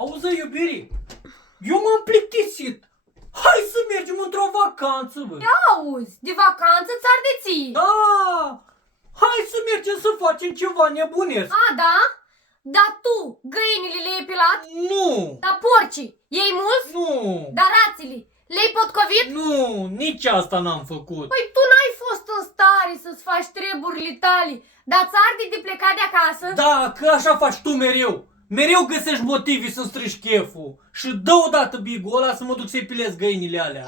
Auzi, iubire, eu m-am plictisit. Hai să mergem într-o vacanță, bă. Auzi, de vacanță ți-ar de ție. Da, hai să mergem să facem ceva nebunesc. A, da? Dar tu, găinile le-ai pilat? Nu, Dar porcii, ei mulți? nu, Dar rațele, le-ai potcovit? nu, nici asta n-am făcut. Păi tu n-ai fost în stare să-ți faci treburile tale, dar ți-arde de plecat de acasă? Da, că așa faci tu mereu. Mereu găsești motive să-mi strici cheful. Și dă odată bigul ăla să mă duc să-i pilez găinile alea.